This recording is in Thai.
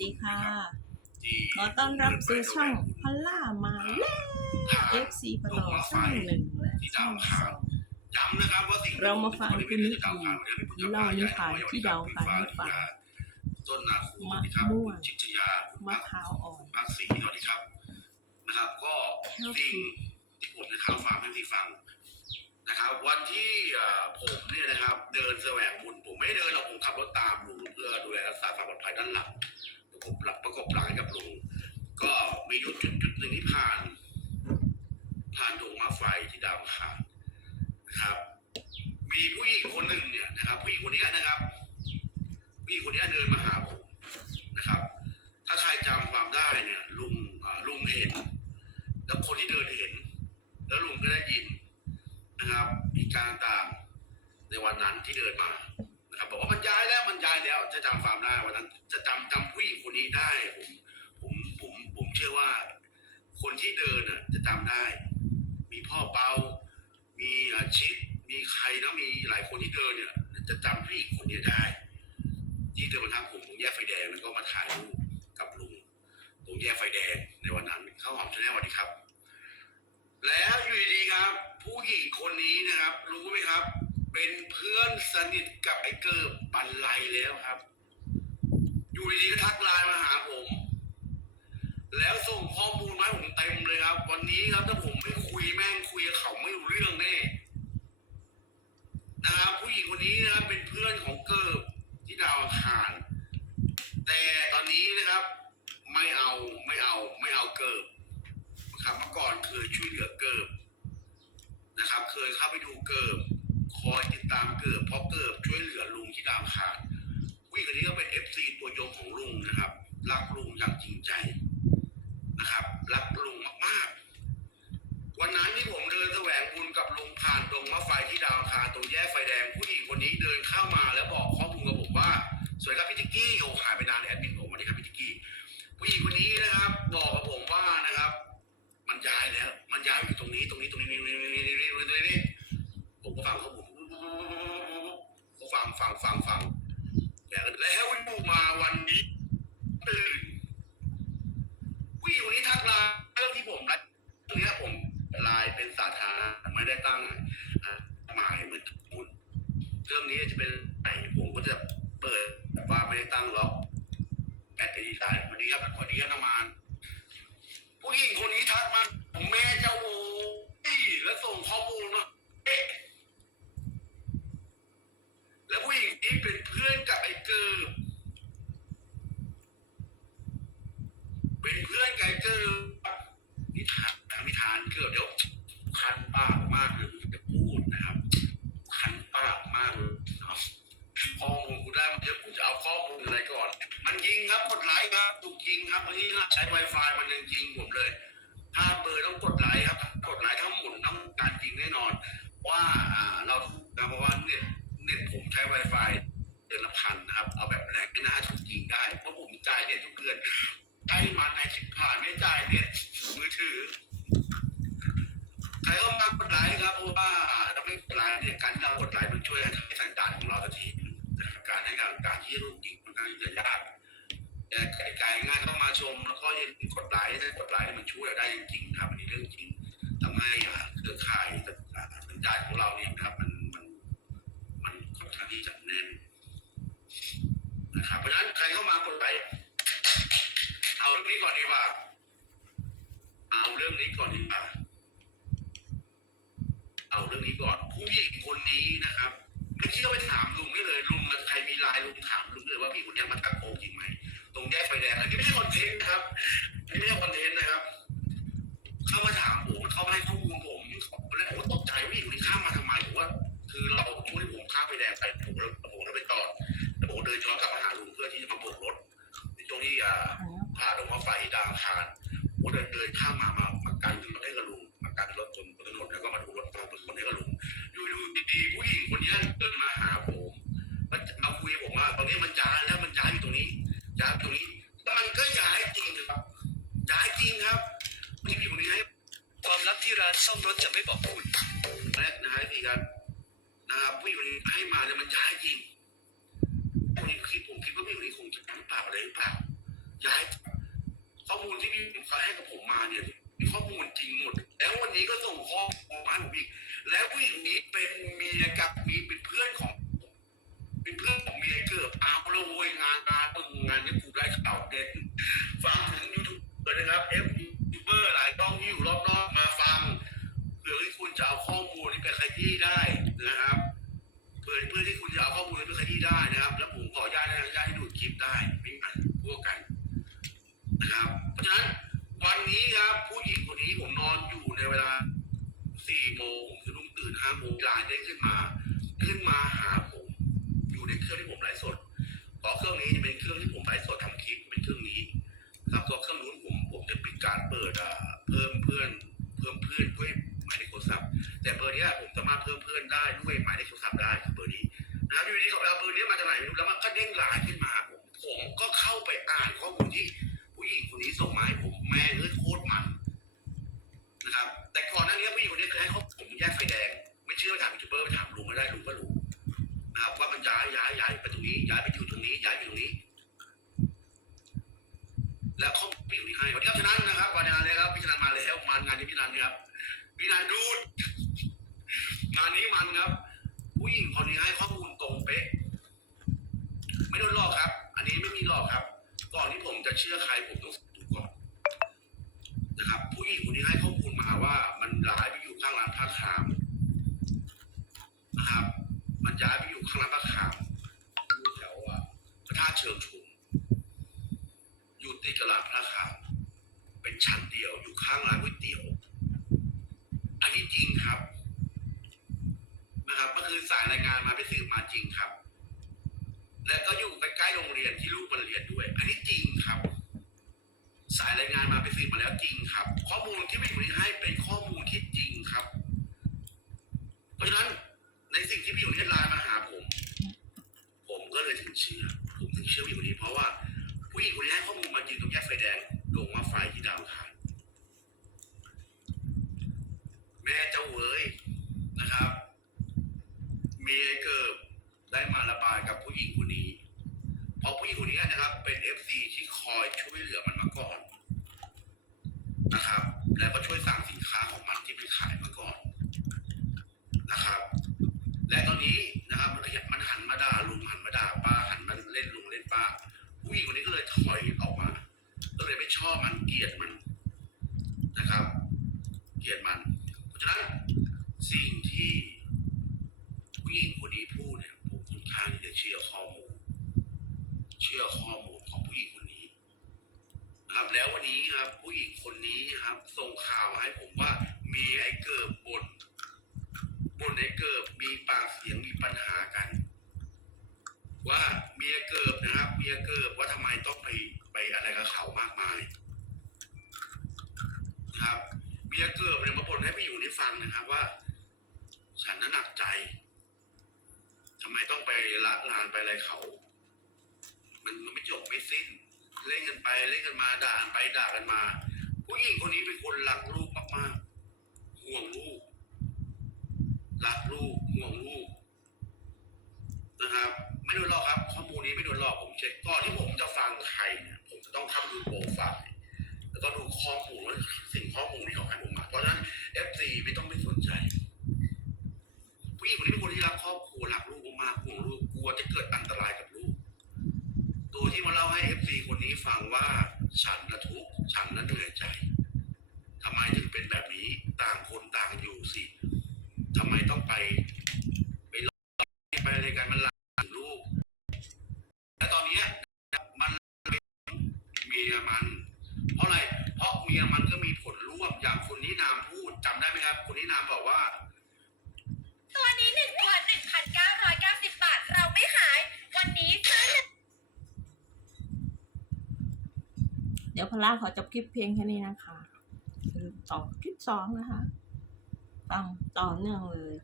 ดีค่ะ ขอต้อนรับสู่ช่องพลล่ามาแล้ว FC ปตอช่องหนึ่งและช่องสองย้ำนะครับว่าสิ่งเรามาฟังคุณนิตีเล่านิทานที่ดาวพาให้ฟังต้นนาคูมะนะครับม่วงชิตยามะพร้าวอ่อนพักสีสวัสดีครับ นะครับ ก็สิ่งที่ผมจะเท้าฟังให้พี่ฟังนะครับวันที่เอ่อผมเนี่ยนะครับ เดินแสวงบุญผมไม่ได้เดินหรอกผมขับรถตามลุงเพื่อดูแลรักษาความปลอดภัยด้านหลัง ประกบหลังประกบหลังกับลุง ก็มีจุดจุดจุดหนึ่งที่ผ่าน ผ่านดงมาไฟที่ดาวอังคานะครับ มีผู้หญิงคนหนึ่งเนี่ยนะครับผู้หญิงคนนี้นะครับผู้หญิงคนนี้เดินมาหาผมนะครับ ถ้าใครจำความได้เนี่ยลุงลุงเห็น แล้วคนที่เดินเห็น แล้วลุงก็ได้ยินนะครับ มีการต่างในวันนั้นที่เดินมา นะครับบอกว่ามันย้ายแล้วมันย้ายแล้วจะจำความได้วันนั้น จะจำจำผู้หญิงคนนี้ได้ ผมผมผมผมเชื่อว่า คนที่เดินน่ะ จะจำได้ มีพ่อเปา มีอาชิตมีใครนะมีหลายคนที่เดินเนี่ย จะจำผู้หญิงคนนี้ได้ที่เดินมาทางผมตรงแยกไฟแดงแล้วก็มาถ่ายรูปกับลุงตรงแยกไฟแดงในวันนั้นเข้าหอมชาแนลสวัสดีครับ แล้วอยู่ดีครับ ผู้หญิงคนนี้นะครับ รู้ไหมครับ เป็นเพื่อนสนิทกับไอ้เกิบบันไลแล้วครับ อยู่ดีๆก็ทักไลน์มาหาผม แล้วส่งข้อมูลมาให้ผมเต็มเลยครับ วันนี้ครับถ้าผมไม่คุยแม่งคุยกับเขาไม่รู้เรื่องแน่นะครับผู้หญิงคนนี้นะครับเป็นเพื่อนของเกิบที่ดาวอังคารแต่ตอนนี้นะครับ ไม่เอาไม่เอาไม่เอาเกิบนะครับเมื่อก่อนเคยช่วยเหลือเกิบนะครับ เคยเข้าไปดูเกิบ คอยติดตามเกิบเพราะเกิบช่วยเหลือลุงที่ดาวขาดวิ่งคนนี้ก็เป็นเอฟซีตัวยงของลุงนะครับ รักลุงอย่างจริงใจนะครับ รักลุงมากๆ วันนั้นที่ผมเดินแสวง ฟังฟังฟังฟังแล้วแล้วอยู่มาวันนี้ตื่นผู้หญิงคนนี้ทักไลน์เรื่องที่ผมไลน์เรื่องนี้ยผมไลน์เป็นสาธารณะไม่ได้ตั้งหมายเหมือนคุณเรื่องนี้จะเป็นไหนผมก็จะเปิดแบบว่าไม่ได้ตั้งล็อกแตเตอรี่ได้พอดีครับพอดีครับน้ำมันผู้หญิงคนนี้ทักมาผมแม่เจ้าโอ้ยแล้วส่งข้อมูลมาเอ๊ะ แล้วผู้หญิงนี้เป็นเพื่อนกับไอ้เกิร์เป็นเพื่อนกับไอ้เกิร์นิทานนิทานเกิร์เดี๋ยวคันปากมากเลยจะพูดนะครับ คันปากมากเลยเนาะข้อมูลกูได้มันเยอะกูจะเอาข้อมูลอะไรก่อน มันยิงครับกดไลค์ครับถูกยิงครับอันนี้ใช้ Wi-Fi มันยังยิงผมเลย ถ้าเบอร์ต้องกดไลค์ มาในสิบผ่านไม่จ่ายเน็ตมือถือ ใครก็มากดไลค์ครับเพราะว่าถ้าไม่กดไลค์เนี่ยการที่เรากดไลค์มันช่วยให้ทำให้สัญญาณของเราทันทีการให้การการที่ลูกยิงมันการที่จะยากแต่ไกลๆง่ายต้องมาชม แล้วก็ยังกดไลค์ถ้ากดไลค์มันช่วยได้จริงๆครับอันนี้เรื่องจริงทำให้เครือข่ายอ่าสัญญาณของเราเนี่ยนะครับมัน ไฟแดงอันนี้ไม่ใช่คอนเทนต์นะครับอันนี้ไม่ใช่คอนเทนต์นะครับ เข้ามาถามผมเข้ามาให้ข้อมูลผมแล้วผมตกใจว่าพี่คนนี้ข้ามมาทำไมผมว่า คือเราช่วงที่ผมข้ามไฟแดงไปผมแล้วผมแล้วไปจอดแล้วผมเดินย้อนกลับมาหาลุงเพื่อที่จะมาโบกรถในช่วงที่อ่าพาลงมาไฟดางคารผมเดินเดินข้ามมามามากันรถให้กับลุงมากันรถจนบนถนนแล้วก็มาดูรถเราเป็นคนให้กับลุงอยู่ดีๆผู้หญิงคนนี้เดินมาหาผมมาคุยผมว่าตอนนี้มันย้ายแล้วมันย้ายอยู่ตรงนี้ย้ายตรงนี้ มันก็ย้ายจริงครับย้ายจริงครับที่อยู่นี้ให้ความลับที่ร้านซ่อมรถจะไม่บอกคุณแรกนะฮะพี่ครับนะครับผู้อยู่นี้ให้มาเนี่ยมันย้ายจริงผมคิดผมคิดว่าพี่อยู่นี้คงจะหรือเปล่าอะไรหรือเปล่าย้ายข้อมูลที่พี่เขาให้กับผมมาเนี่ยมีข้อมูลจริงหมด แล้ววันนี้ก็ส่งข้อมูลมาผมอีก แล้วผู้หญิงนี้เป็นเมีย ไฟแดง ไม่เชื่อไปถามยูทูบเบอร์ไปถามลุงก็ได้ลุงก็รู้นะครับว่ามันย้ายย้ายย้ายไปตรงนี้ ย้ายไปอยู่ตรงนี้ ย้ายไปตรงนี้ แล้วข้อมูลอยู่ที่ให้วันนี้ครับฉะนั้นนะครับวันงานเลยครับพี่ชนันมาแล้วมางานนี้พี่นันครับพี่นันดูดงานนี้มันครับ ผู้หญิงคนนี้ให้ข้อมูลตรงเป๊ะไม่โดนหลอกครับ อันนี้ไม่มีหลอกครับ ก่อนที่ผมจะเชื่อใครผมต้องดูก่อนนะครับ ผู้หญิงคนนี้ให้ข้อมูลมาว่า มันย้ายไปอยู่ข้างร้านผ้าขามนะครับ มัน ย้ายไปอยู่ข้างร้านผ้าขามอยู่แถวอะพระธาตุเชิงชุม อยู่ติดกับร้านพระขาม เป็นชั้นเดียวอยู่ข้างร้านก๋วยเตี๋ยว อันนี้จริงครับ นะครับเมื่อคืนสายรายงานมาไปสืบมาจริงครับ และก็อยู่ใกล้ๆโรงเรียนที่ลูกมันเรียนด้วย อันนี้จริงครับ สายรายงานมาไปสืบมาแล้วจริงครับ ข้อมูลที่พี่คนนี้ให้เป็นข้อมูลที่จริงครับ เพราะฉะนั้นในสิ่งที่พี่คนนี้ไลน์มาหาผม ผมก็เลยถึงเชื่อ ผมถึงเชื่อผู้หญิงคนนี้เพราะว่าผู้หญิงคนนี้ให้ข้อมูลมาจริงตรงแยกไฟแดงลงมาไฟที่ดาวอังคารแม่เจ้าเว้ยนะครับ เมียเกิดได้มาระบายกับผู้หญิงคนนี้ เพราะผู้หญิงคนนี้นะครับ เป็นเอฟซีที่คอยช่วยเหลือมันมาก่อนนะครับ แล้วก็ช่วยสั่งสินค้า ของมันที่ไปขายมาก่อนนะครับ และตอนนี้นะครับมันหันมาด่าลุงหันมาด่าป้าหันมาเล่นลุงเล่นป้าผู้หญิงคนนี้ก็เลยถอยออกมา ก็เลยไม่ชอบมันเกลียดมันนะครับ เกลียดมัน เพราะฉะนั้นสิ่งที่ผู้หญิงคนนี้พูดเนี่ยผมค่อนข้างจะเชื่อข้อมูล เชื่อข้อมูลของผู้หญิงคนนี้นะครับแล้ววันนี้ครับผู้หญิงคนนี้ครับ ส่งข่าวมาให้ผมว่า มีไอ้เกิดบนบนไอ้เกิดมีปากเสียงมีปัญหากัน ว่าเมียเกิดนะครับเมียเกิดว่าทำไมต้องไปไปอะไรกับเขามากมายนะครับเมียเกิดเนี่ยมาบ่นให้พี่อยู่นี่ฟังนะครับว่า ฉันน่ะหนักใจทำไมต้องไปละลานไปอะไรเขามันมันไม่จบไม่สิ้น เล่นกันไปเล่นกันมาด่ากันไปด่ากันมา ผู้หญิงคนนี้เป็นคนรักลูกมากๆห่วงลูกรักลูกห่วงลูกนะครับ ไม่โดนหลอกครับข้อมูลนี้ไม่โดนหลอกผมเช็คก่อนที่ผมจะฟังใครเนี่ยผมจะต้องเข้าดูโปรไฟล์แล้วก็ดูข้อมูลว่าสิ่งข้อมูลที่เขาให้ผมมาเพราะฉะนั้น FC ไม่ต้องไม่สนใจผู้หญิงคนนี้เป็นคนที่รักครอบครัวรักลูกมากห่วงลูกกลัวจะเกิดอันตรายกับลูก ตัวที่มาเล่าให้ FC คนนี้ฟังว่าฉันนะทุก ข์ฉันนะเหนื่อยใจทำไมถึงเป็นแบบนี้ ดี๋ยวพลาขอจบคลิปเพียงแค่นี้นะคะต่อคลิปสองนะคะ ฟังต่อเนื่องเลย